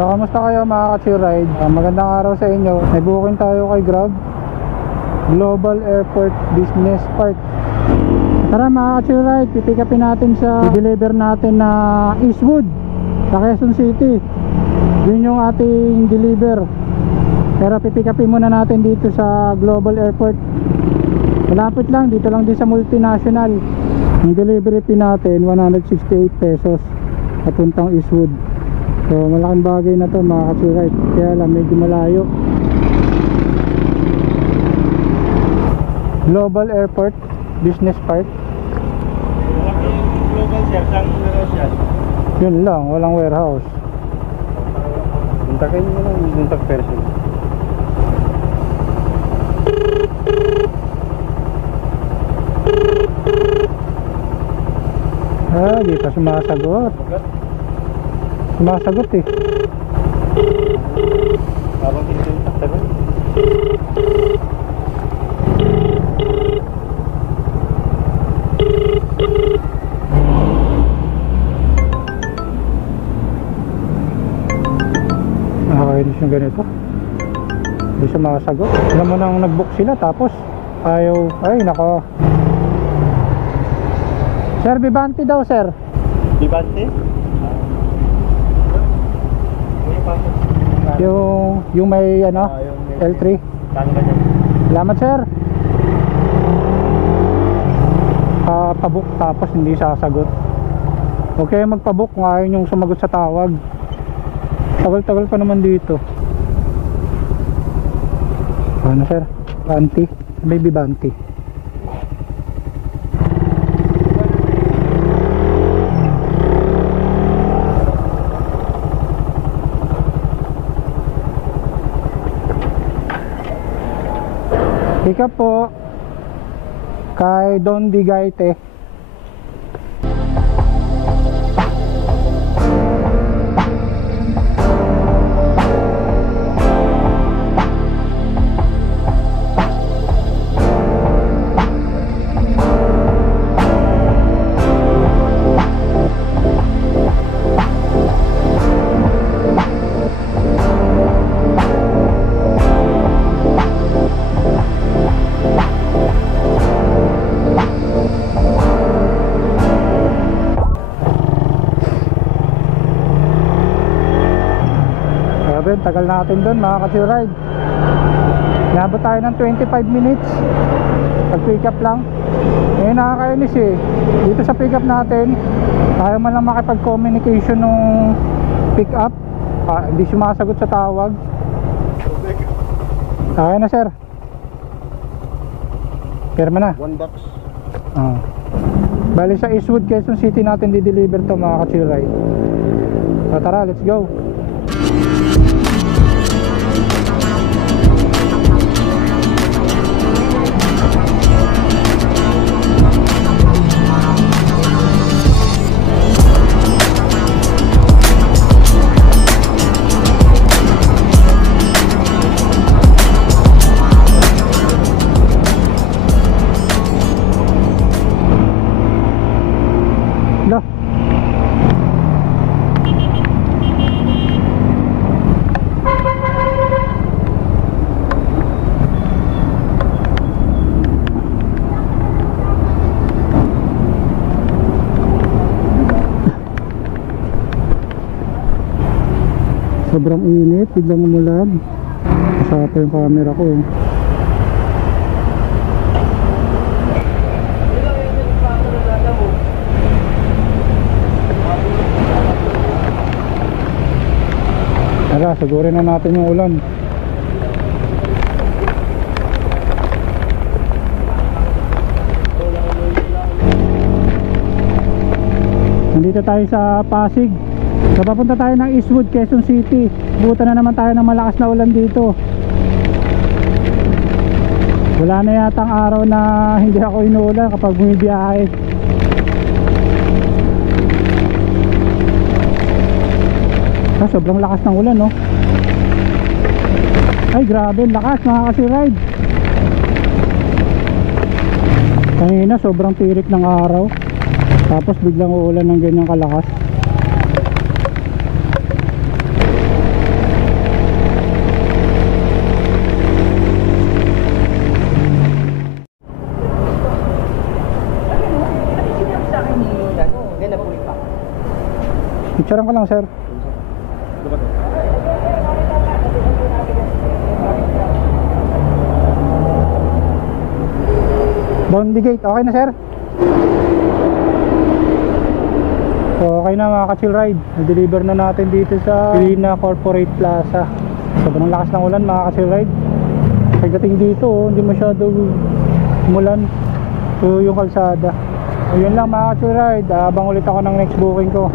So kamusta kayo mga ka-ride? Magandang araw sa inyo. May booking tayo kay Grab Global Airport Business Park. Tara mga ka-ride, pipick upin natin siya. I-deliver natin na Eastwood sa Quezon City. Yun yung ating deliver. Pero pipick upin muna natin dito sa Global Airport. Malapit lang, dito lang din sa Multinational. Yung delivery fee natin 168 pesos papuntang Eastwood. So malaking bagay na to mga ka-ride. Kaya lang medyo malayo. Global Airport Business Park. Global sir, saan warehouse yan? Yun lang, walang warehouse. Puntakin nyo lang, yung tag person. Di pa sumasagot. Sumasagot eh. Habang yung tag person. Nakakainis yung ganito. Hindi sumasagot. Alam mo nang nag-book sila tapos ayaw. Ay nako. Sir, Vivanti daw sir. Vivanti? Yung may ano, L3. Saan ka dyan? Salamat sir. Pabook tapos hindi sasagot. Okay, magpabook kung ayaw yung sumagot sa tawag. Tagal-tagal pa naman dito. Ano sir? Vivanti. May Vivanti. Pick up po kay Don Digaite. Tagal natin doon mga ka-ride. Nabot tayo ng 25 minutes pag pick up lang. Ngayon nakakainis eh. Dito sa pick up natin tayo man lang makipag-communication nung pick up. Hindi sumasagot sa tawag. Okay na sir. Pirma na. 1 box. Bali sa Eastwood, Quezon City natin di-deliver to mga ka-ride. So tara, let's go. Sobrang init, biglang umulan. Kasapa yung camera ko. Tara, sigurin na natin yung ulan. Nandito tayo sa Pasig. So papunta tayo ng Eastwood, Quezon City. Buta na naman tayo ng malakas na ulan dito. Wala na yata ang araw na hindi ako inuulan kapag bumibiyahe. Sobrang lakas ng ulan, no? Ay grabe, lakas mga ka-ride. Kanina sobrang tirik ng araw, tapos biglang uulan ng ganyang kalakas. Picturean ko lang, sir. Down the gate. Okay na, sir? So, okay na mga ka-chill ride. Na-deliver na natin dito sa Pilina Corporate Plaza. Sobrang lakas ng ulan mga ka-chill ride. Pagdating dito, hindi masyado umulan. So, yung kalsada. Ayun lang mga ka-chill ride. Abang ulit ako ng next booking ko.